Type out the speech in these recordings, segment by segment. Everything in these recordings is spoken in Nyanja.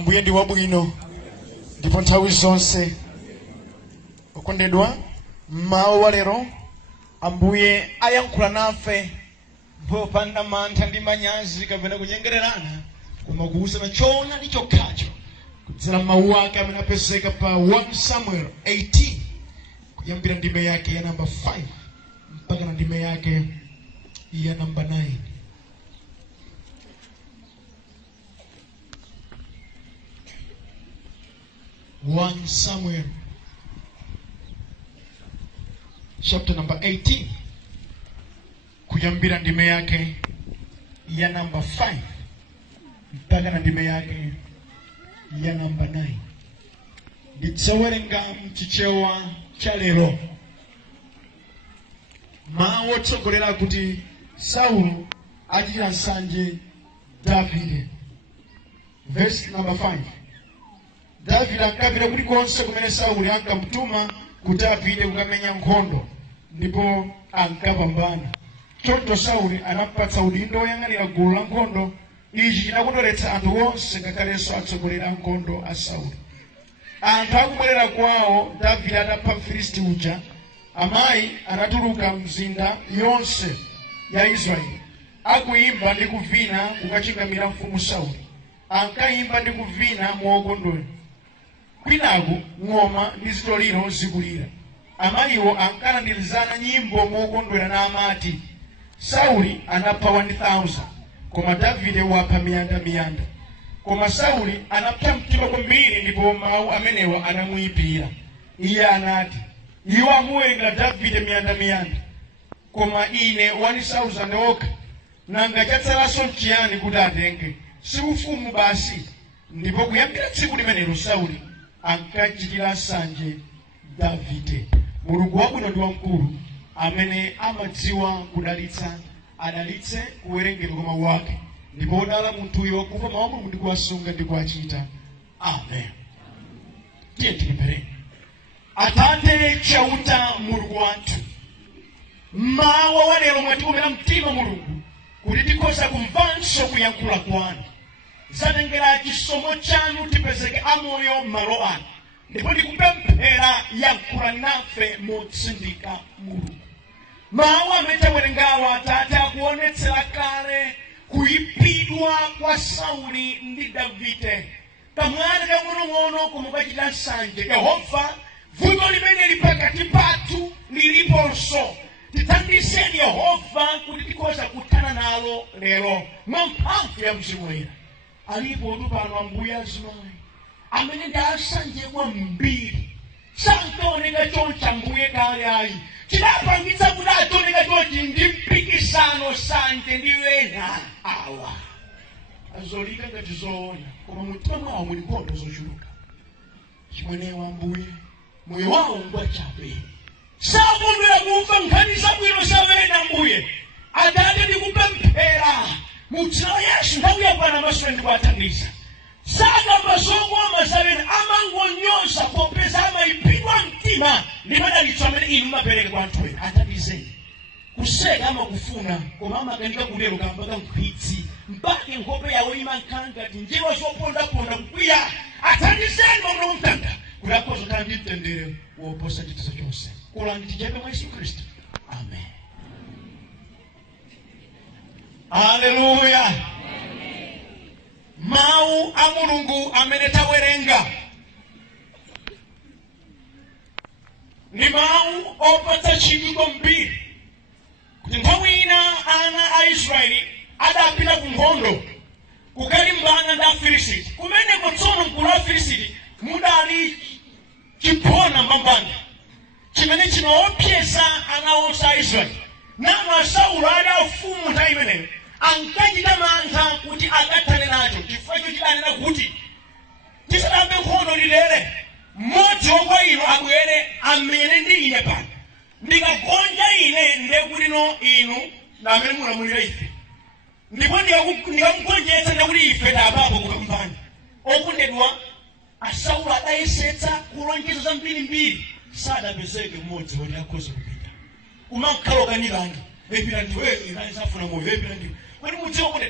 Ambuye ndi wabwino ndipo nthawi zonse. Okondedwa, mmawa wa lero Ambuye ayankhula nafe popanda mantha ndi manyazi kapena kunyengererana, koma kuwuzana choonadi chokhacho kudzera mawu ake amene apezeka pa 1 Samuel 18 kuyambira ndime yake ya namba 5 mpaka na ndime yake ya namba 9. One Samuel chapter number 18 kuyambira ndime yake ya namba 5 mpaka na ndime yake ya namba 9. Nditsewerenga mchichewa cha lero mawu otsogolera kuti Saulo achitira nsanje Davide. Verse number 5. Davide ankapita kulikonse kumene Saulo ankamutuma ku Davide kukamenya nkhondo, ndipo ankapambana. Choncho Saulo anapatsa udindo woyang'anira gulu la nkhondo. Ichi chinakondweretsa anthu onse, ngakhalenso atsogoleri a nkhondo a Saulo. Anthu akubwerera kwawo Davide atapha Mfilisti uja, amayi anatuluka mzinda yonse ya Israeli akuyimba ndi kuvina kukachingamira mfumu Saulo. Ankayimba ndi kuvina mokondwera, kwinaku ng'oma ndi zitoliro zikulira. Amayiwo ankalandirizana nyimbo mokondwera na amati, Saulo anapha 1,000 koma Davide wapha miyandamiyanda. Koma Saulo anapsa mtima kwambiri, ndipo mawu amenewa anamuyipira. Iye anati, iwo amuwerenga Davide miyandamiyanda, koma ine 1,000 okha. Nanga chatsalanso n'chiyani kuti atenge? Si ufumu basi? Ndipo kuyambira tsiku limenelo Saulo ankachitira nsanje Davide. Mulungu wabwino ndi wamkulu amene amadziwa kudalitsa, adalitse kuwerengedwa kwa mawu ake, ndipo odala munthuyo wakumva mawu a Mulungu ndi kuwasunga ndi kuwachita. Amen. Tiye tipemphere. Atate chauta Mulungu wathu, mmawa wa lero mwatikomera mtima Mulungu kuti tikhoza kumvanso kuyankhula kwanu. Zatengera chisomo chanu tipezeke amoyo m'malo ano, ndipo ndikupemphera yankhulani nafe motsindika Mulungu. Mawu amene tawerengawa Atate akuonetsera kale kuyipidwa kwa Saulo ndi Davide, kamwana kang'onong'ono koma kachita nsanje. Yehova, vuto limene li pakati pathu liliponso. Tithandizeni Yehova kuti tikhoza kuthana nalo lero mwa mphamvu ya Mzimu Woyera. Alipo pano Ambuye azimayi amene ndi asanje kwambiri, sankaoneka chonchi Ambuye kale ayi. Chidapangitsa kuti atoneka chonchi ndi mpikisano sanje ndi wena awa. Azolika ngati zoona, koma mtima mwawo muli nkhondo zochuluka. Chimwenewo Ambuye moyo wawo ngwachabe, sakondwera kumva nkhani zabwino za wena Ambuye. Atate ndikupemphera mudzina la Yesu nthawi yapana maso ndi kuwathandiza. Sakamba zokoma za wena, amangonyoza popeza amayipidwa mtima ndi madalitso amene inu mumapereka kwa anthu ena. Athandizeni. Kuseka amakufuna koma amakanika kulero kamba kankhwitsi mpaka nkhope yawo imakhala ngati njiwa zopondaponda kukwiya. Athandizeni mwa mtanda kuti akhoza kukhala ndi mtendere woposa chitisa chonse. Kulani tichepe mwa Yesu Khristu. Amen. Haleluya. Mawu a Mulungu amene tawerenga ni mawu opatsa chidwi kwambiri. Kuti nthawi ina ana a Israeli adapita ku nkhondo kukalimbana ndi Afilisti. Kumeneko tsono mkulu wa Afilisti mudali chipona mbambanda chimene chinaopseza ana onse a Israeli. Nama Saulo ali ufumu nthawi imeneyo ankachita mantha kuti akathane nacho, chifukwa chidanena kuti tisadambe nkhondo lilere, mmodzi wa inu abwere amene ndi ine pano. Ndikagonja ine ndiye kuti no inu na amene mulamulira ife, ndipo ndikamugonjetsa ndiye kuti ife tabapo kupambana. Okondedwa, Saulo adayesetsa kulonjeza zambirimbiri, sadapezeke mmodzi woti akhoza kupita. Umakhala kanilanga epita ndiwe inazafuna moyo epita ndiwe. Kwani mudziwa kuti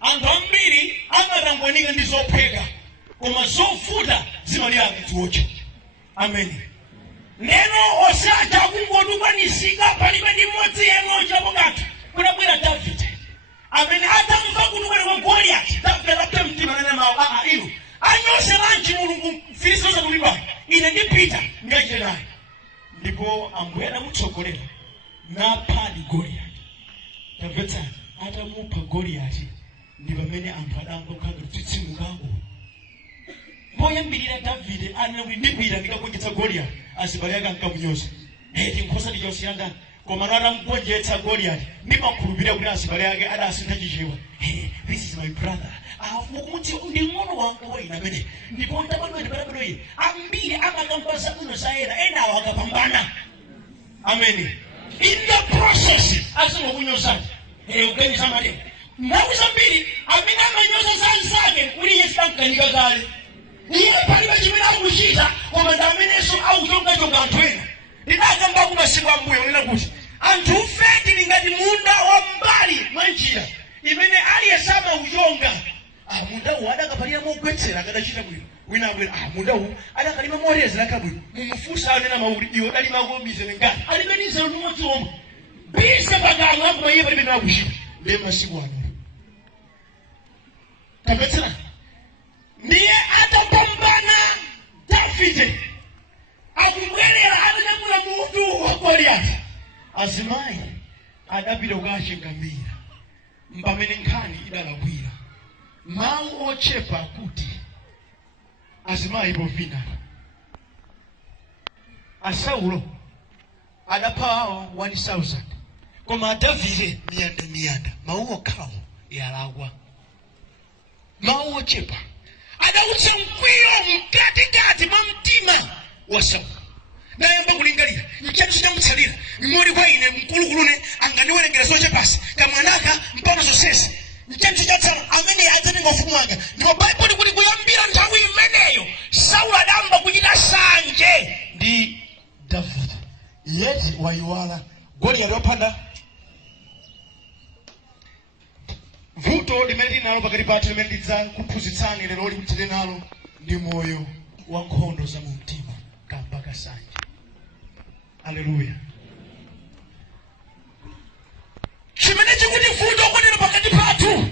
anthu ambiri amatangwanika ndi zopheka, koma zovuta zimalira anthuocho. Amen. Neno osacha kungodukwanisika palibe ndi mmodzi yemwe chapo kanthu kunabwera Davide. Amene atamva kudukwana kwa Goliath, Davide apita mtima nene mawu inu anyose lanji mulungu Mfilisiti zakulipa ine ndipita ngache naye. Ndipo Ambuye anamutsogolera napha Goliath. Tamvetsa atamupha Goliath ndi pamene anthu adangokhala kutsitsimukapo. Moyambirira Davide anawindipira ndikagonjetsa Goliath asibale ake ankamunyoza. Nkhosa ndichosiyanga koma atamugonjetsa Goliath ndimakhulupirira kuti asibale ake adasintha chichewa. This is my brother. Mukumutsi ndi ng'ono wanga wina amene ndipo ndabadwa ndibadwa iye ambiri amakampasa kuno sayena enawo akapambana. Amen. In the process asingokunyoza uganiza mali ndawu zambiri amene amanyoza zanzake kuli Yesu tankanika kale. Iye palibe chimene akuchita koma ndamenenso akuchonga anthu ena. Ndinakamba kumasiku ambuye unena kuti anthu feti lingati munda wa mbali mwa njira imene aliyesama uchonga. Munda uwu adakapalira mogwetsera akadachita bwino. Wina abwera munda uwu adakalima morezera kabwino. Mumufunsa anena mauli iwo dalima komize ngati alimenize lumodzi omwe. Bise pagano ambo iye palibe nakuchita. Ndiye masiku ano. Tamvetsera. Ndiye atapambana Davide. Akubwerera atanamula mutu wa Goliath. Azimayi adapita kukachengamira. Mpamene nkhani idalabwira. Mawu ochepa kuti azimayi povina. Saulo adapha 1,000. Koma Davide miyanda. Mawu okhawo yalagwa. Mawu ochepa. Adawutsa mkwiyo mkatikati mwa mtima wa Saulo. Nayamba kulingalira nchatu chinamutsalira nimori kwa ine mkulukulune anganiwerengera zochepasi kamwanaka mpano zonsezi nchatu chatsala amene adzatenga ufumu wanga. Ndipo Bible kuti kuyambira nthawi imeneyo Saulo adamba kuchita sanje ndi Davide. Yeti wayiwala Goliath wapanda. Vuto limene linalo pakati pathu limene lidza kuphunzitsani lero likutsate nalo ndi moyo wa nkhondo za mumtima kampaka sanje. Hallelujah. Chimene chikuti vuto kwanena pakati pathu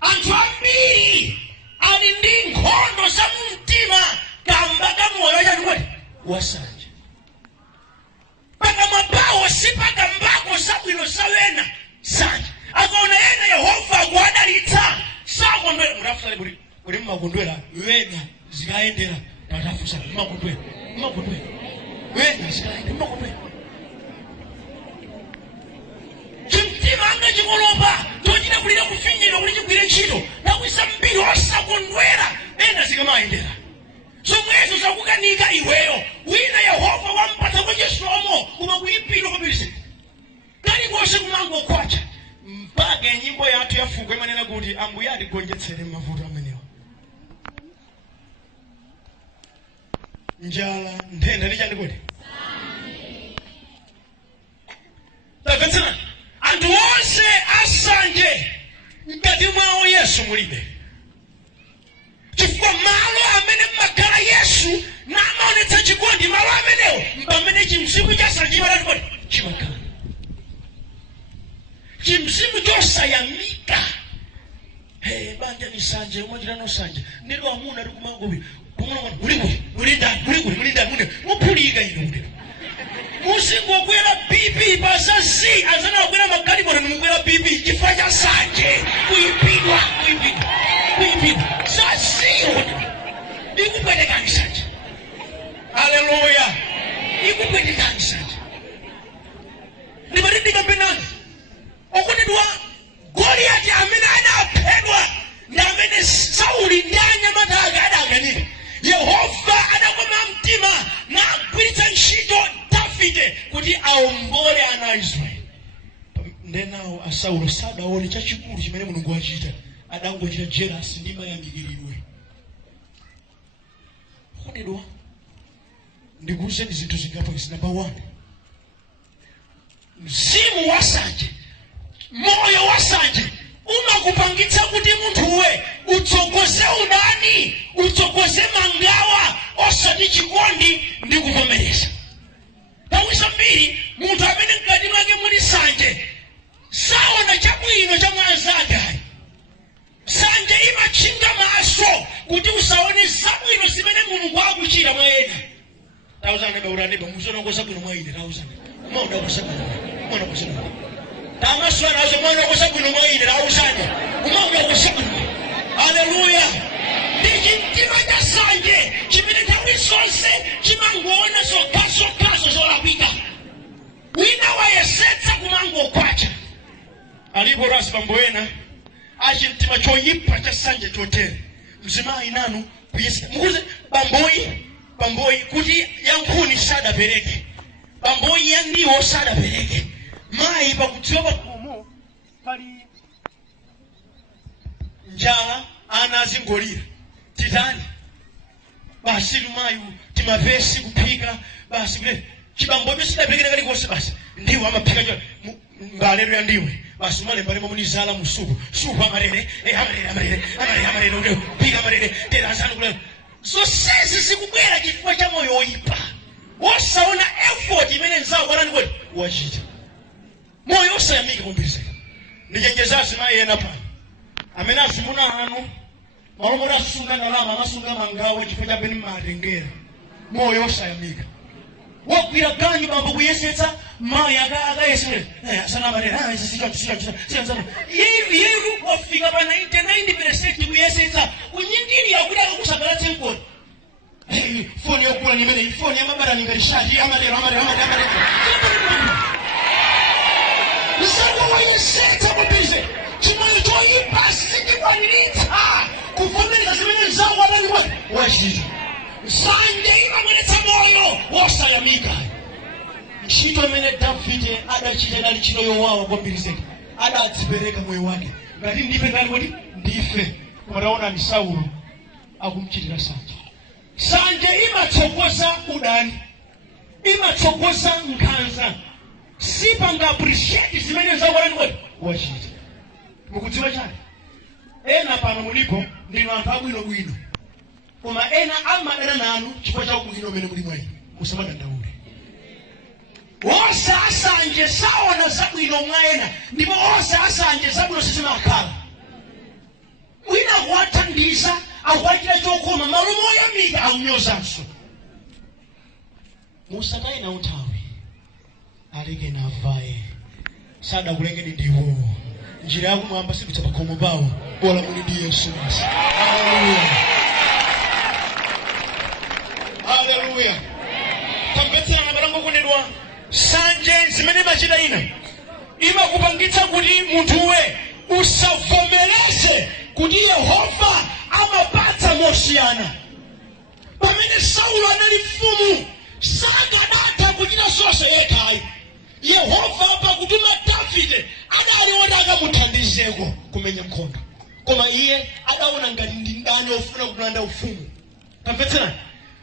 anthu ambiri ali ndi nkhondo za mumtima kampaka moyo chatukwati wasanje. Pakamwa pawo sipakambako zabwino zawena sanje. Akaona ena Yehova akuwadalitsa sakondwera. Mutafusale kuti mmakondwera wena zikayendera tatafusale mmakondwera wena zikayendera mmakondwera. Chimtima anga chikolopa tochita kulira kufinyira kuti chigwire ntchito nakwisa mbiri osakondwera ena zikamayendera. Zomwezo zakukanika iweyo wina Yehova wampatsa kwa chisomo koma kuyipidwa kwabirisi kali konse kumango kwacha. Mpaka nyimbo yathu yafuko imanena kuti Ambuye atigonjetsere mavuto amenewa. Njala nthenda ndichani kuti tamvetsera anthu onse asanje mkati mwawo Yesu mulibe. Chifukwa malo amene makhala Yesu namaonetsa chikondi malo amenewo mpamene chimzimu chasanje chimakhala. Chimzimu chosayamika. Banja ni sanje umajirano sanje nilo amuna likumangobi ulinda mupuliga ino musingu wakwela bibi basasi azana wakwela makalimo na mkwela bibi kifanya sanje kuipidwa sasi ikupwede kani sanje. Hallelujah. Ikupwede kani sanje nibaridi kampenani okunidwa Goliath amene anaphedwa ndi amene Sauli ndi anyamata adaganira. Yehova adakoma mtima nagwiritsa ntchito Davide kuti aombole ana Israeli. Ndenawo Saulo sadaone chachikulu chimene Mulungu achita adangochita jealousy ndi mayamikiridwe. Okunidwa ndikuwuzeni zinthu zingapo. Number 1, mzimu wasanje moyo wasanje umakupangitsa kuti munthu uwe utsogoze udani utsogoze ndi chikondi ndi kuvomereza. Nthawi zambiri munthu amene mkati mwake muli nsanje saona chabwino cha mwanzake. Nsanje imachinga maso kuti usaone zabwino zimene Mulungu akuchita mwa ena. Tauzane beurane musona kosa bwino mwa ine tauzane. Mwana kosa bwino. Mwana kosa bwino. Tamaswa nazo mwana kosa bwino mwa ine tauzane. Mwana kosa bwino. Haleluya. Ndiji mtima cha nsanje chimene nthawi zonse chimangoona zokaso zolapika. Wina wayesetsa kumangokwacha. Alipo rasi bambo ena achimtima choyipa cha nsanje chotere. Mzimayi nanu kuyesa. Mukuze bamboyi kuti yankhuni sadapereke. Bamboyi yandiwo sadapereke. Mayi pakudziwa pakumu pali njala ana azingolira. Titani basi lumayu timavesi kuphika basi kule chibambo sadapereke kali konse basi ndiwo amaphika mbalero ya ndiwe basi male mbale munizala musuku amarere amarere ule phika amarere terazana kule. So sisi sikubwera chifukwa cha moyo oyipa. Wosaona effort imene nzao kwanani kweli wachita. Moyo osayamika kumbisa. Ndijenjeza simayi ena pa. Amena simuna hanu. Malomora sunga nalama masunga mangawe chifukwa cha beni matengera. Moyo osayamika. Wakwira ganyu bambo kuyesetsa mayi akayesere. Sana amarere sija. Yeru wafika pa 99% kuyesetsa. Kunyindiri yakuda kusakala tempo. Phone yokula nimene phone yamabara ningalishati amarero. Nisanga wayesetsa kubize. Chimoyo choyipa sikikwaniritsa. Kuvomereza zimene nzangu abali wachita. Nsanje imamweretsa moyo wosayamika. Ntchito imene Davide adachita nali ntchito yowawa kwambiri zedi. Adadzipereka moyo wake. Ngati ndife ndani kuti ndife. Maraona ni Saulo akumchitira nsanje. Nsanje imatsogoza udani. Imatsogoza nkhanza. Sipanga appreciate zimene nzangu abali wachita. Mukudziwa chani? Ena pano mulipo ndino anthu abwinobwino. Koma ena amadana nanu chifukwa cha ubwino umene muli mwayi. Musamadandaule. Onse asanje saona zabwino mwa ena ndipo onse asanje zabwino sizimakhala. Wina kuwathandiza akuwachita chokoma malumo oyamika akunyozanso. Musakaye na uthawi. Aleke na avaye. Sada kulengeni ndiwo. Njira yako mwamba sipita pakomo bawo. Bola muni ndi Yesu. Hallelujah. Tambetsa na barango kunedwa. Sanje zimene machita ina. Ima kupangitsa kuti munthuwe usavomereze kuti Yehova amapatsa mosiyana. Pamene Saulo anali mfumu sakanatha kuchita zonse yekhayo. Yehova pakutuma Davide adaliona akamuthandizeko kumenya nkhondo. Koma iye adaona ngati ndi ndani ofuna kulanda ufumu. Tamvetsera.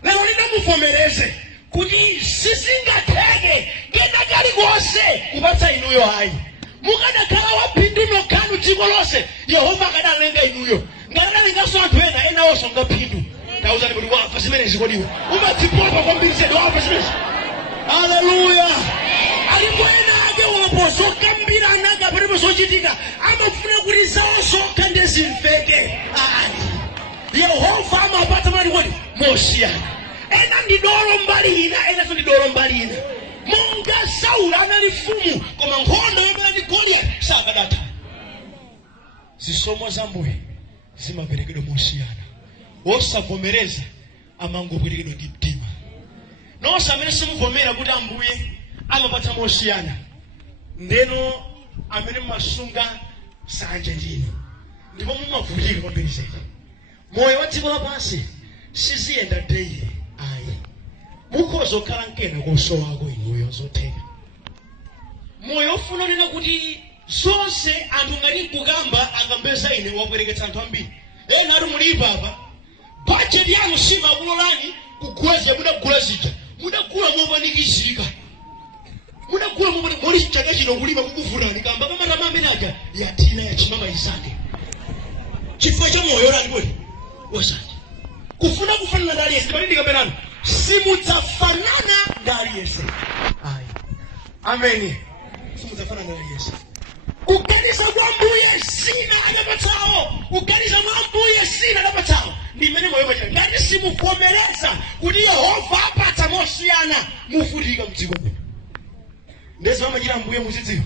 Lero ndinamuvomereze kuti sizingatheke ngenda kali konse kupatsa inuyo hayi. Mukanakhala waphindu kanu dziko lonse Yehova akadalenga inuyo. Ngati anthu ena onso ngaphindu. Tauzani kuti wafa zimenezi kodiwe. Umadzipopa kwambiri zedi wafa zimenezi. Hallelujah. Alikwena ake waposo kambira anaga paripo sochitika. Amafuna kuti zawo soka ndezimveke. Yehova amapatsa mali kodi mosiyana. Ena ndi dolo mbali ina, ena ndi dolo mbali ina. Monga Saulo anali mfumu koma nkhondo yomwe ndi Goliath sakadatha. Zisomo za Mbuye zimaperekedwa mosiyana. Osavomereza amangopwerekedwa ndi mtima. Nonse amene simuvomera kuti Ambuye amapatsa mosiyana. Ndeno amene masunga sanje ndino. Ndipo mumavutika kwambiri zedi. Moyo wa dziko lapansi siziyenda daily. Ayi. Mukhoza kukhala nkena kusowa wako inuyo zotheka. Moyo ofuna nena kuti zonse anthu ngati nkukamba akambeza ine wakupereketsa anthu ambiri. Ena ati mulipa apa. Budget yanu simakulolani kugweza mudagula zija. Mudagula mopanikizika. Mudagula muli chaka chino kulima kukuvulani kamba pamatama amene aja yatina yachimama isake. Chifukwa cha moyo olani kodi wasanje. Kufuna kufanana ndi aliyense pali ndikaperano. simudzafanana ngali yese. Amen. Simudzafanana ngali yese. Ukaliza mwambuye sina adapatao. Ukaliza mwambuye sina adapatao. Ni mene mwewe jana. Ngati simukomereza kuti Yehova apata mosiyana mufutika mdzikomo. Ndezi mama jina mbuye muzidziwa.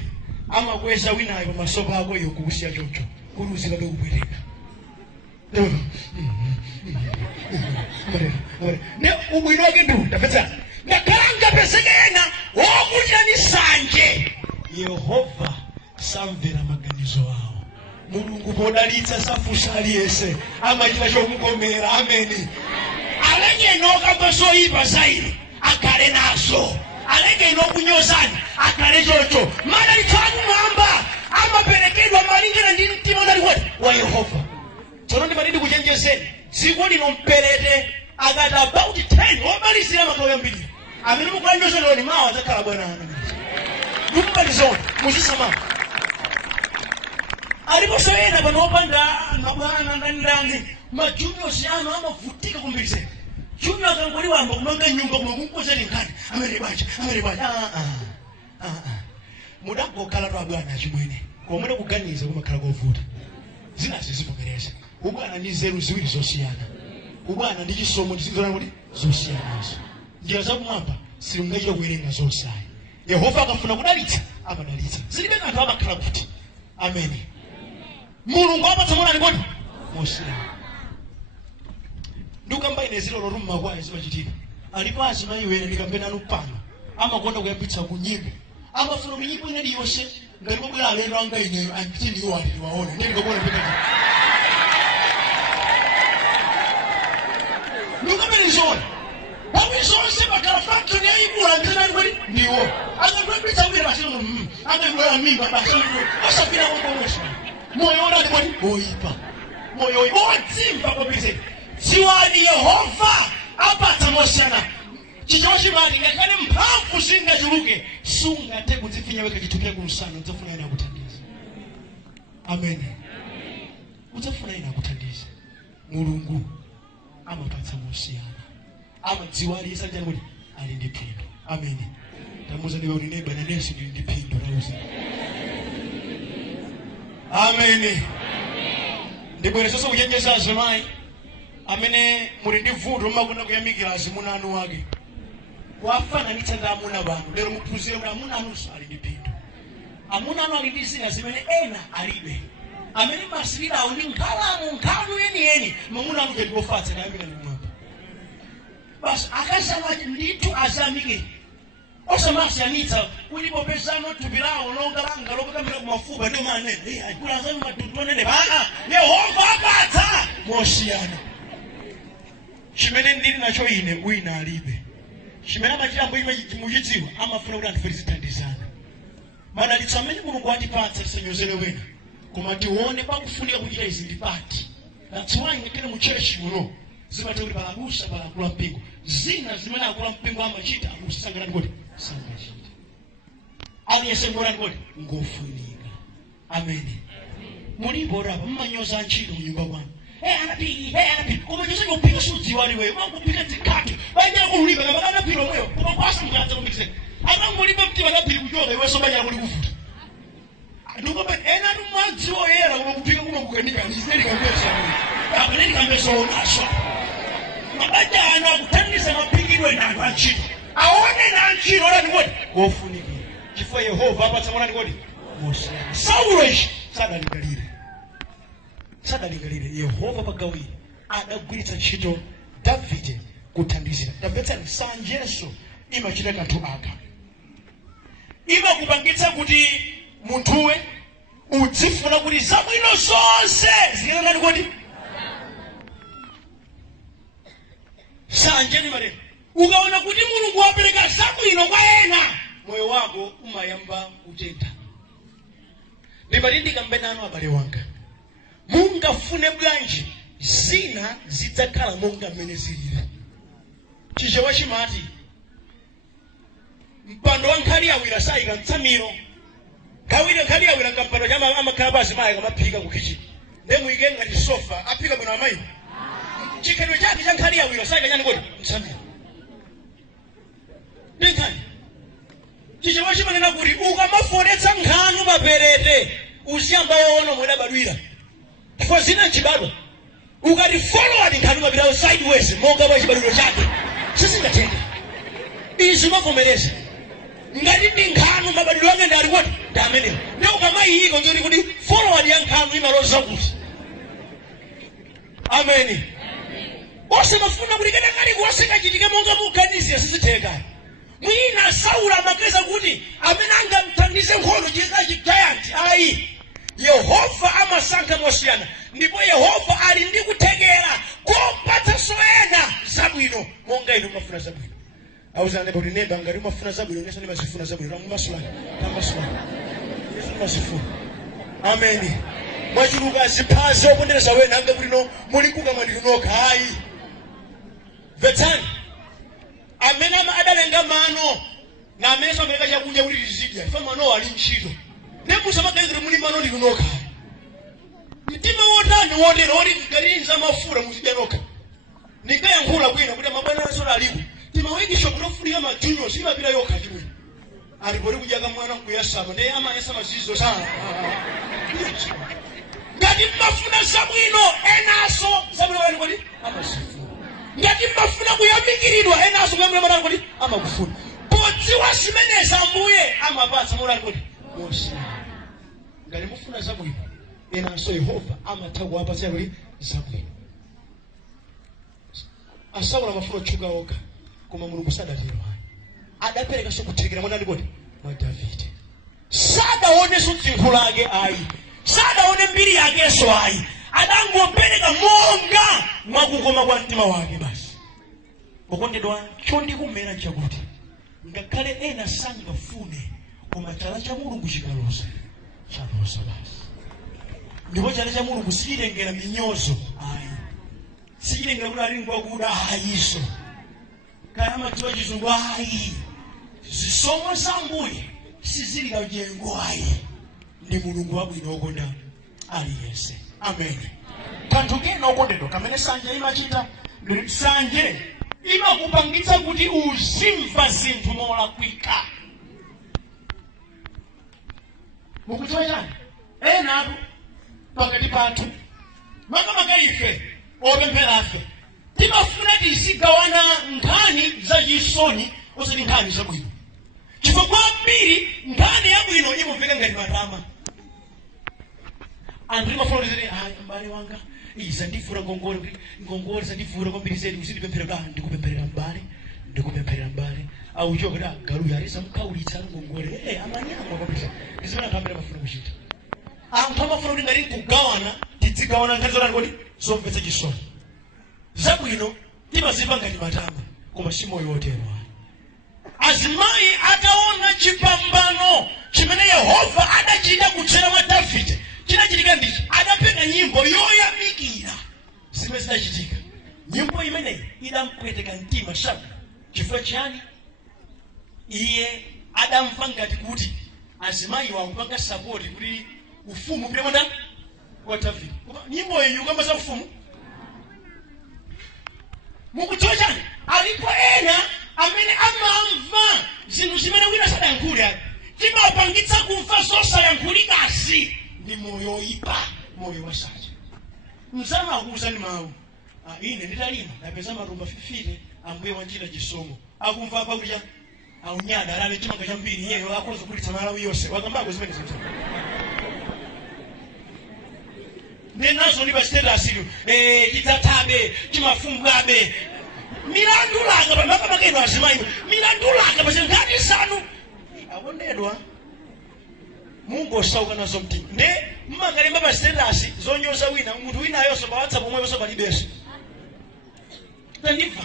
Ama kweza wina ipo masoba ako yokubusia chocho. Kuruzika dokubwereka. Ne ubwinoke ndu tapeza. Ngakalanga pesegena okuja ni sanje. Yehova samvera maganizo ao. Mulungu podalitsa safusali yese amachita chokukomera. Amen. Alenge noka basoipa zaidi akale nazo. Alenge inokunyozani akale chocho. Mana litanu mwamba amaperekedwa malingana ndi mtima wa Yehova. Tsono ndimadidi kuchenjezeni dziko lino mperete akati about 10 wabalisira makauya mbiri amene mukulanyoza loni mawa adzakhala bwana amene ndikubalizona muzisama aliponso ena panopanda mabwana ndani majuniors anu amavutika kumbirize junior akangoliwamba kumanga nyumba kumakunkozeni nkani amene banja mudakokhala to abwana achimwene komwe kuganiza kumakhala kovuta zinazi zivomereza ubwana ndi nzeru ziwiri zosiyana ubwana ndi chisomo ndizizona kuti zosiyanazo njira zakumwamba silungachita kuwerenga zonse ayi Yehova akafuna kudalitsa amadalitsa zilibe kanthu amakhala kuti. Amen. Mulungu apatsa mwana kuti mosiyana ndikamba ine zilo loruma kwa zimachitika alipo azimayi wene ndikambena lupano amakonda kuyambitsa kunyimbo amafuna kunyimbo ine yonse ngati bwera alendo anga ine antini wali waone ndikabona pekati Nukabelizona. Wabizonse bakala factory ya ibula ntena kweli ndiwo. Azakupita wira basino angekula mimba basino. Asafira ngomoshi. Moyo ora kweli oipa. Moyo otimba kobize. Siwani Yehova apata mosana. Chichoshi bali ngakane mphamvu singa juluke. Sunga te kuzifinya weka kitokea kumsana utafuna ina kutandiza. Amen. Utafuna ina kutandiza. Mulungu amapatsa mosiyana amadziwali isanja kuti ali ndi phindu. Amen. Tamuza ndiwe uneneba na nesi ndi phindu rauza. Amen. Ndibwereso kuchenjeza azimayi amene muli ndi vuto makunda kuyamikira azimuna anu wake wafananitsa ndi amuna banu lero muphunzire kuti amuna anu ali ndi phindu. Amuna anu ali ndi zina zimene ena alibe amene masirirawo ndi nkhalu yeniyeni mamuna anu kutipofatsa kayamika ndi kumwamba basi akasama ndithu azamike osamasiyanitsa kulipopezano tupirawo longalanga lokutamira kumafupa ndi manene akulaza matutu anene bana Yehova apatsa mosiyana. Chimene ndili nacho ine wina alibe chimene amachita mbwe muchidziwa amafuna kuti anthu tithandizana madalitso amene Mulungu atipatsa tisanyozere wena koma tione pakufunika kuchita izi ndipati. That's why ngekene mu church muno zimati kuti palabusa palakula mpingo zina zimene akula mpingo amachita akusangana ndi kuti sangachita aliyese ngora ndi kuti ngofunika. Amen. Mulipo rapa mmanyoza ntchito mu nyumba kwanu anapi koma chosa kupika sudziwa ni wewe kupika tikatu banya kulipa kama anapiro wewe koma kwasa mkaza kumikise akangulipa mti wanapiri kujoga iwe so banya kulikufuta nuko ena numadzi oyera kupika kuma kukanika ndiseri kambesa akaneni kambesa onaswa mabanja ana kutandisa mapingidwe na antchito aone na antchito ora ndikoti wofunika chifukwa Yehova apatsa mwana ndikoti mosiyana. Saulo sadalingalire Yehova pagawi adagwiritsa ntchito Davide kuthandizira. Tamvetsa nsanjeso imachita kanthu aka imakupangitsa kuti munthuwe udzifuna kuti zabwino zonse zikenda ndikoti sanje ni maremu ukaona kuti Mulungu wapereka zabwino kwa ena moyo wako umayamba kutentha. Ndibalindi kambenano abale wanga mungafune bwanji zina zidzakhala monga mmene zilili. Chichewa chimati mpando wa nkhali yawira sayika mtsamiro kawira nkhali yawira kampando chama amakhala basi mayi kamaphika ku kitchen ndemuyike ngati sofa aphika bwino amayi chikhalidwe chake cha nkhali yawira sayika nyani kodi mtsamiro Ndikani. Chichewa chimanena kuti ukamafonetsa nkhanu maperete usiyamba waona mwena badwira. Kwa zina chibadwa. Ukati forward nkhanu mapita sideways monga mwa chibadwiro chake. Sizingatende. Izi makomereza. Ngati ndi nkhanu mabadwiro ake ndi ali kuti ndamene. Ndipo kamayiiko njoti kuti forward ya nkhanu imaloza kuti. Amen. Ose mafuna kuti kana kali kuwaseka chitika monga muganizira sizitheka. Mwina Sauli amakeza kuti amene angamthandize nkhondo chizika giant ayi. Yehova amasankha mosiyana. Ndipo Yehova ali ndi kuthekera kopatsa soyena zabwino monga inu mafuna zabwino. Awuzane kuti neba ngati mafuna zabwino ngeso nimazifuna zabwino mumasulani. Tamasulani. Yesu nimazifuna. Amen. Mwachuluka ziphaze opondereza wena ambe kuti no muli kukama ndinoka ayi. Vetani. Amene adalenga mano na amene samereka chakudya kuti tizidya ifa mano ali ntchito nemusa magenzere muli mano ndikunoka mtima wotani wotero oti galinza mafura muzidya noka ndikayankhula kwina kuti mabwana asola alipo timawekisha kutofunika majunyo simapita yokha chimwe alipoli kudya kamwana nkuyasama ndiye amayesa mazizo sana ngati mmafuna zabwino enaso zabwino wani kodi amasifu ngati mmafuna kuyamikiridwa enaso kuyamula matani kodi amakufuna podziwa zimeneza Ambuye amapatsa mulani kodi mosi ngati mufuna zabwino enaso Yehova amatha kuwapatsa kodi zabwino. Asaula mafuna otchuka okha koma Mulungu sadatero adapereka sokuthekera mwanani kodi mwa Davide. Sadaonenso dziko lake ayi, sadaone mbiri yakenso ayi, adangopereka monga mwakukoma kwa mtima wake basi. Okondedwa chondikumera chakuti ngakhale ena sangafune koma chala cha Mulungu chikalosa chalosa basi. Ndipo chala cha Mulungu sichilengera minyozo ayi, sichilengera kuti ali ngwakuda ayiso kaya matiwa chizungu ayi. Zisomo za Ambuye sizili kajengo ayi, ndi Mulungu wabwino okonda aliyense. Amen. Kanthu kena okondedwa kamene sanje imachita sanje imakupangitsa kuti uzimva zinthu molakwika. Mukudziwa chani? Ena pakati pathu makamaka ife opempherafe timafuna tizigawana nkhani zachisoni osati nkhani zabwino. Chifukwa ambiri nkhani yabwino imumveka ngati matama. Anthu imafuna kuti mbale wanga izandivura ngongole zandivura kwambiri zedi uzindipempherera ndikupempherera mbale au choka galu yarisa mkaulitsa ngongole amanyama kwambiri izimana kambira mafuna kuchita. Anthu amafuna kuti ngati kugawana tidzigawana nkhani zotani kodi zomvetsa chisoni. Zabwino timazimva ngati matama koma si moyo wotero. Azimayi ataona chipambano chimene Yehova adachita kudzera mwa Davide chinachitika ndichi adapenga nyimbo yoyamikira zimene zidachitika. Nyimbo imeneyi idamupweteka mtima Sauli. Chifukwa chani? Iye adamva ngati kuti azimayi wakupanga sapoti kuti ufumu upite kwa Davide. Nyimbo iyi ukamba za ufumu. Mukudziwa chani? Alipo ena amene amamva zinthu zimene wina sadayankhule timapangitsa kumva zosayankhulikazi ndi moyo oyipa, moyo wasacha. Mzama akuwuzani mawu ine nditalima ndapeza matumba 50 Ambuye wanchita chisomo akumva apa kuti aunyada alale chimanga chambiri iyeyo akhoza kulitsa Malawi yonse wakambako zimene zinthu. Nenazo ndi status chidzathabe chimafungwabe milandu langa pamaka makeno azimayi milandu langa pasi ngati sanu akondedwa Mungu osauka nazo mtima nde mmakalemba pa status zonyoza wina munthu wina ayonso pa WhatsApp omwe yonso palibenso tandiva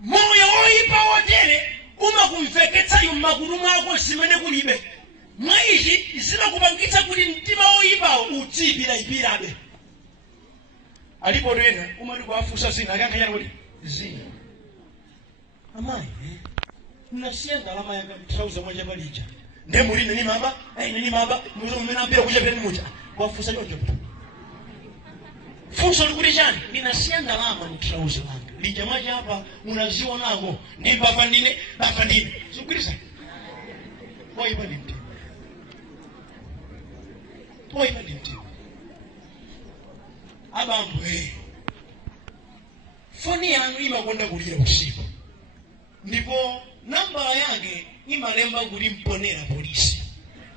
moyo oyipa wotere umakumveketsa m'makutu mwako zimene kulibe mwaichi zimakupangitsa kuti mtima oyipawo udzipirapirabe. Alipo wena umati kuwafusa zina akankha kuti zina amayi nasiya ndalama yanga mtrauza mwanja palija nde muli nini maba nini maba muzo mmene ambira kuja peni muja kuwafusa choncho fuso likuti chani ndinasiya ndalama mtrauza wanga lijamaji hapa unaziwa nako ni bafandine sukrisa why bali mtima abantu foni yangu imakwenda kulira usiku ndipo namba yange imalemba kuli mponera polisi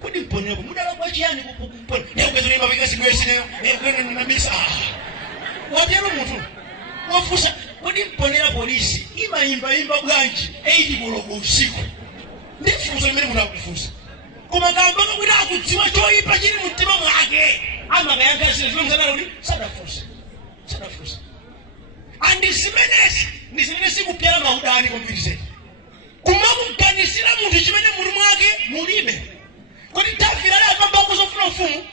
kodi mponera mudala kwa chiyani kuponera nyakweza ni mabika siku yesine kwene na misa wapero mtu wafusa kodi mponera polisi imba bwanji 8 koloko usiku ndifuza mmene munakufusa koma kamba kuti akudziwa choyipa chili mtima mwake amakayanga zile zimene sadafusa andisimenesi sikupyala maudani kompilizeni kumakuganisira munthu chimene muli mwake mulibe kodi Davide akamba kuzofuna ufumu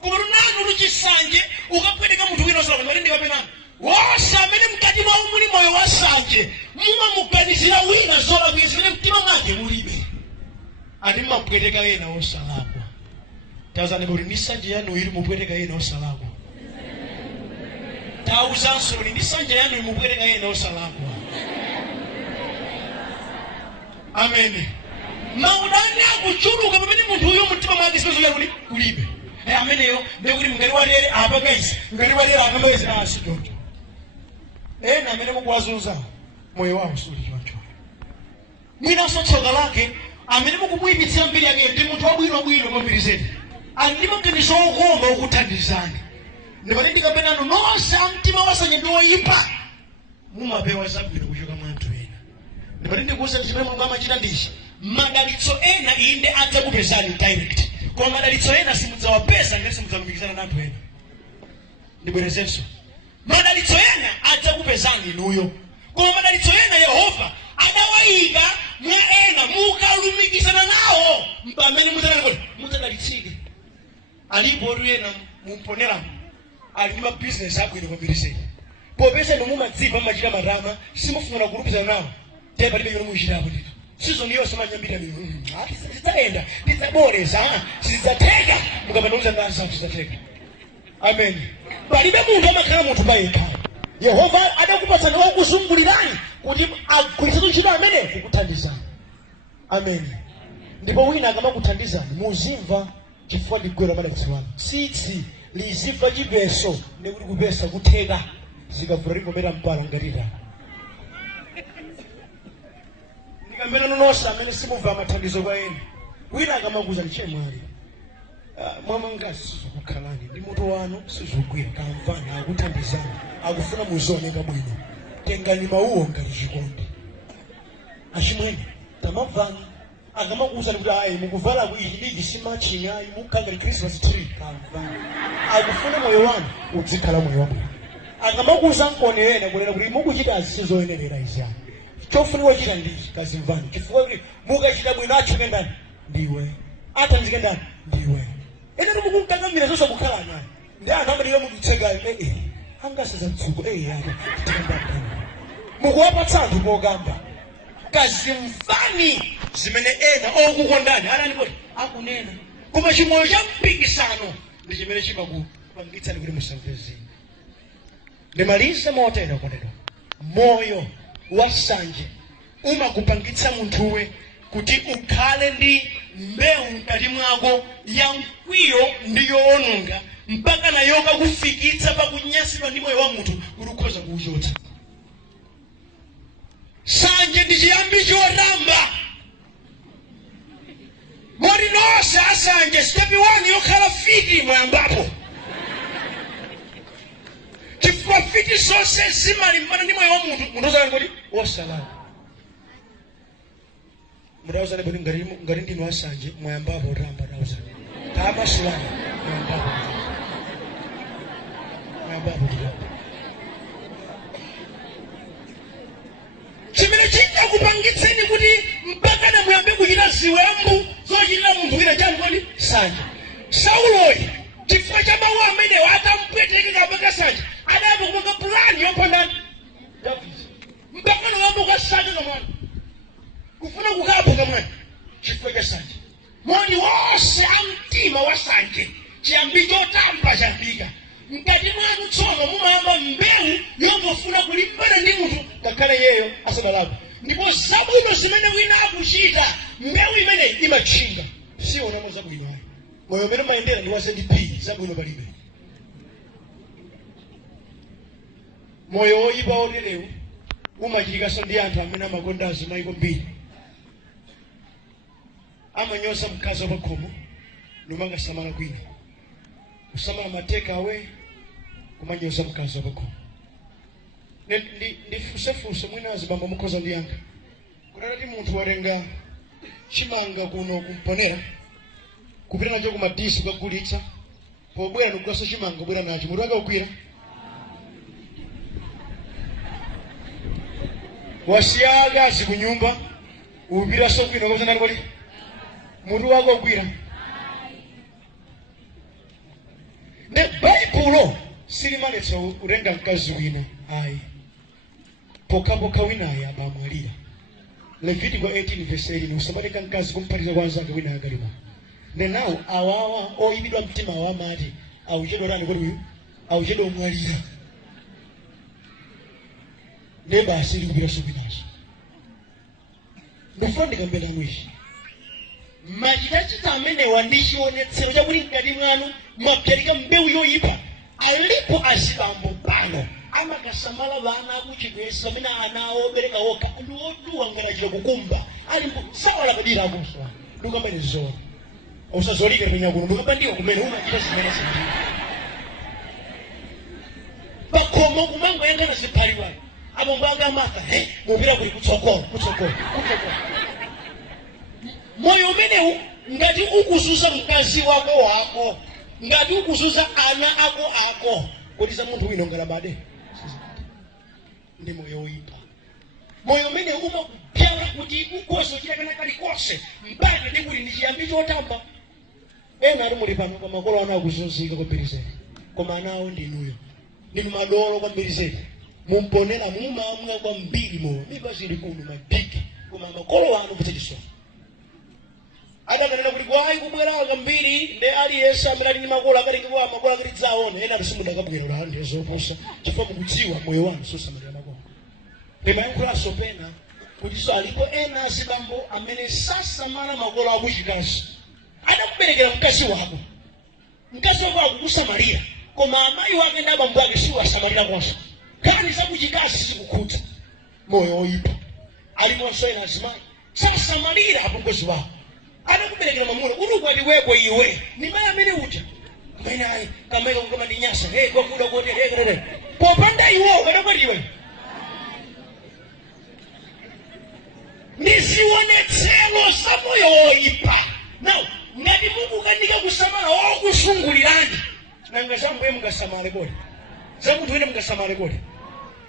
koma nanu luchisanje ukapweteka munthu wina osala kuti ndikapenani wose amene mkati mwawo muli moyo wasanje mumamuganisira wina zolakwiza zimene mtima mwake mulibe ati mapweteka yena osalakwa tazani kuti misanje yanu ili mupweteka yena osalakwa tauzanso kuti misanje yanu ili mupweteka yena osalakwa amen maudani akuchuluka pamene munthu uyo mtima mwake sipezo yali kulibe ameneyo ndekuti mngati walere apakaisi mngati walere akambaisi asichocho ena amene kukwazunza moyo wawo suli choncho mwinanso tsoka lake amene mukumuyipitsira mbiri yake ndi munthu wabwino kwambiri andimo kaniso okoma ukuthandizani ndipati ndikapenano nonse amtima wasanje ndi oyipa mumapewa zabwino kuchoka mwa anthu ena ndipati ndikuwuza chimene Mulungu amachita ndichi madalitso ena inde adzakupezani direct koma madalitso ena simudzawapeza ngati simudzalumikizana na anthu ena ndibwerezenso madalitso ena adzakupezani inuyo koma madalitso ena Yehova adawayika mwa ena mukalumikizana nawo mpamene mudzadalitsike alipo ena mumponera ali ndi business abwino kwambiri popeza mumadzipa machita marama simufuna kulumikizana nawo teba libe yono muchitapo ndito sizo niyo samanyambira zitaenda ndidzaboreza zidzateka mukapandauza ngasa zidzateka amen palibe munthu amakhala munthu payekha Yehova adakupatsani wakuzungulirani kuti agwirizane ntchito amene kukuthandizani amen ndipo wina akamakuthandizani muzimva chifukwa ligwera madalitso tsitsi lizimva chipeso ndikuti kupesa kutheka zikavula likomera mpala ngatira ndikamena nonse amene simumva mathandizo kwa ena wina akamakuza ndichemwali mwamangazi sizikukhalani ndi mutu wanu sizikugwira kamvani akuthandizani akufuna muzooneka bwino tengani mawuwo ngati chikondi achimwene tamamvani akamakuza kuti ayi mukuvala bwino ligi simatching ayi mukukhala Christmas tree kamvani akufuna moyo wanu udzikhala moyo wabwino akamakuza nkonerena kunena kuti mukuchita azisizoyenerera izani chofunika chita ndichi kazimvani chifukwa kuti mukachita bwino achuke ndani ndiwe atanzike ndani ndiwe ene mukumkangamira zonse kukhala naye ndi anthu amene mukutseka angasiza mtsuko yako mukuwapatsa anthu mokamba kazimvani zimene ena okukondani anani kuti akunena koma chimoyo cha mpikisano ndi chimene chimakupangitsani kuti musamve zina ndimalize motero kondedwa moyo wasanje umakupangitsa munthuwe kuti ukhale ndi mbewu mkati mwako ya mkwiyo ndi yoononga mpaka nayo kakufikitsa pakunyansidwa ndi moyo wa munthu kuti ukhoza kuuchotsa sanje ndi chiyambi choramba moti nonse asanje step 1 yokhala fiti moyambapo chifukwa fiti zonse zimalimbana ndi moyo wa munthu uzakani kuti wosalala mudawuzane kuti ngati ndinu asanje moyambapo oramba dawuzane kamasulana moyambapo oramba chimene chingakupangitseni kuti mpaka na muyambe kuchita ziwembu zochitira munthu wina chani kwani sanje Sauloyi chifukwa cha mawu amenewo atampweteke kapaka sanje adapo kumanga pulani yopandani Davide mpaka na wambo kwa sanje kamwana kufuna kukapo kamwana chifukwa cha sanje moni wose amtima wa sanje chiyambi chotamba chambika Ngati mwanu tsono mumayamba mbewu yongofuna kulimbana ndi munthu ngakhale yeyo asadalapo. Ndipo zabwino zimene wina akuchita mbewu imene imatchinga. Siona zabwino ayi. Moyo umene mayendera ndi wa ZDP zabwino palibe. Moyo woyipa oterewu umachitika ndi anthu amene amakonda azimayi kwambiri. Amanyoza mkazi wapakhomo numangasamala kwina. Kusamala mateka awe kumanyoza mkazi wapakhomo. Ndifuse mwina azibamba mukhoza ndiyanga. Kunati munthu watenga chimanga kuno kumponera kupita nacho kumadisi kugulitsa pobwera nukugasa chimanga bwera nacho munthu akagwira wasiya agazi kunyumba upita sokwino kwa nani kwali munthu wakagwira. Ne Baibulo silimanetsa utenga mkazi wina ayi pokapoka wina ayi abamwalira. Levitico 18 verse 8 usamateka mkazi kumpatiza kwa anzake wina akalima. Nenawo awawa oyibidwa mtima awamati auchedwa rani kodi uyu auchedwa omwalira. Neba asili kupita sopinaso. Ndifuna kambela mwishi. Machitachita amene wandishionetsero chakuti mkati mwanu mwapyalika mbewu yoyipa alipo azibambo pano amakasamala vana akuchikwesa amene ana obereka okha ndi oduwa ngalachira kukumba alimbo sawala kudira akuswa ndikamba ni zona usazolika kunya kuno ndikamba ndiwo kumene umachita zimene zindi bakhomo kumango yanga na ziphaliwa abo mbanga maka mupira kuli kutsogolo moyo umene ngati ukuzuza mkazi wako ngati ukuzuza ana ako kuti za munthu wino ngalabade ndi moyo woyipa. Moyo umene umakupyaula kuti ukhoza kuchita kana kalikose mpaka ndi kuti ndi chiyambi chotamba. Ena ali muli pano kwa makolo ana akuzunzika kwambiri koma anawo ndinuyo ndinu madolo kwambiri mumponera mumamwa kwambiri moyo miba zili kuno madiki koma makolo anu kutetiswa. Adanena kuti kwayi kubwera kwambiri ndi aliyense amene ali ndi makolo akalikwa makolo akalitsaone ena asimudakabwera la ndi zoposa chifukwa mukudziwa moyo wanu sosamalira makolo. Ndimayankhulaso pena kuti alipo ena azibambo amene sasamala makolo akuchikazi. Adakuberekera mkazi wako akukusamalira koma amayi wake ndi abambo ake siwasamalira konse. Kani zakuchikazi sizikukhudza moyo woyipa. Aliponso ena azimayi sasamalira apongozi wako. Adakuberekera mamuna kuti ukwatiweko iwe ni mayi amene uja amene ayi kameka kukoma ndi nyasa kwakuda kotere popanda iwo kadakwatiwe ndizionetsero za moyo woyipa. Now ngati mukukanika kusamala wokusungulirani nanga zambuye mungasamale kodi za munthu wene mungasamale kodi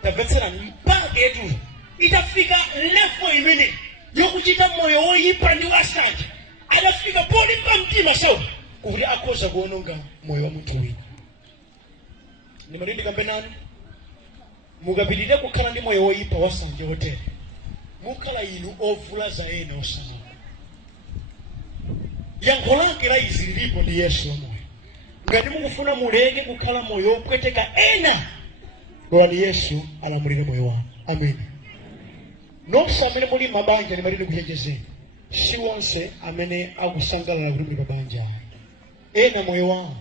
tamvetserani mpaka yetu itafika level imene yokuchita moyo woyipa ndi wasanje adafika polimba mtima sawa kuti akhoza kuononga moyo wa munthu wina. Ndimalindi kambe nani mukapitirira kukhala ndi moyo woyipa wasanje hotere mukhala inu ovula za ena osamala. Yankho lake la izi lilipo ndi Yesu wa moyo. Ngati mukufuna muleke kukhala moyo opweteka ena lolani Yesu alamulire moyo wanu. Amen. Nonse amene muli mabanja ndimalindi kuchenjezeni si wonse amene akusangalala kuti muli mabanja ena moyo wawo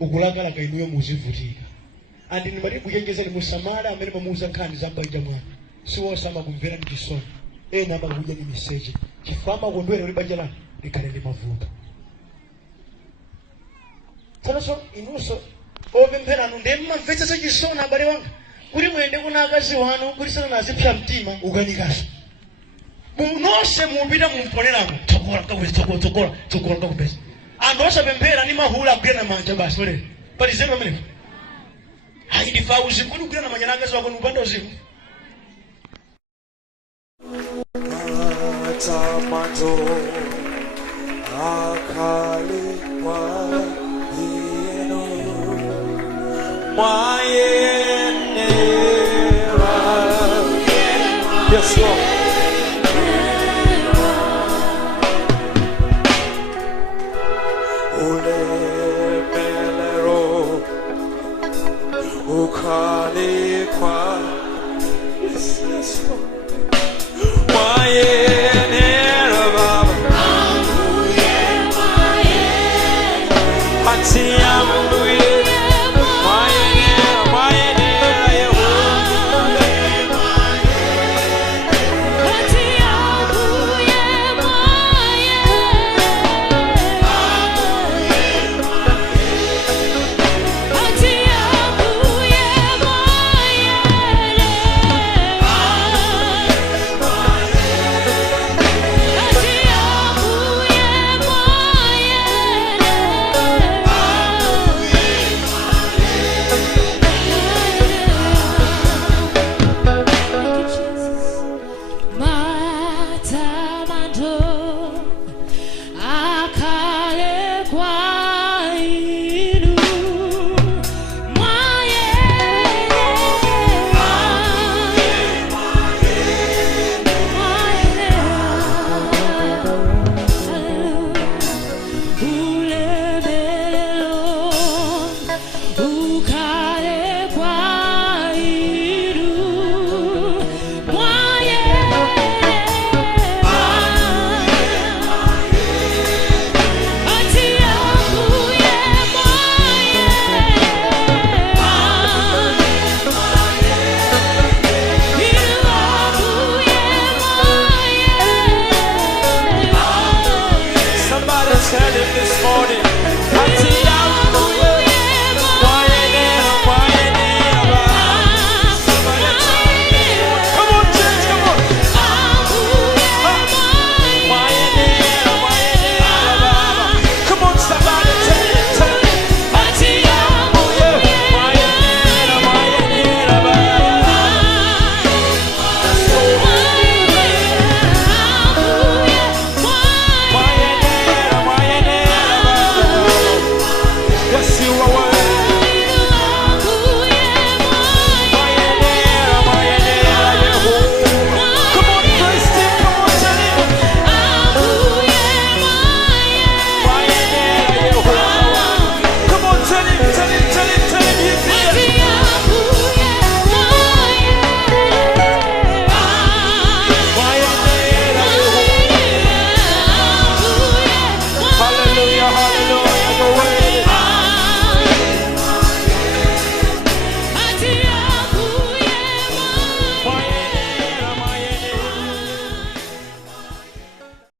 ukulakalaka inuyo muzivutika. Andi ndimalindi kuchenjezeni musamala amene pamuuza nkhani za mbanja mwanu si wonse amakumvera mchisoni ena amakuja ni miseche chifama kondwera uli banja lanu likale ndi mavuto. Tsono inuso opempheranu ndemmamvetsa chisoni abale wanga kuti muyende kuna akazi wanu kuti sana azipsa mtima ukanikaso. Munose mupita mumponeramo tsokola kakupesa. Anthu osapemphera ni mahula agwira na manja basi ole. Palizero amene. Hayi ndifa uzimu kuti ugwira na manja na akazi wako upanda uzimu. Tamato akali wala yeno mayenera. Yes, Lord. Ule melero kwa. Yes, Lord. Wayenera baba. Hati yangu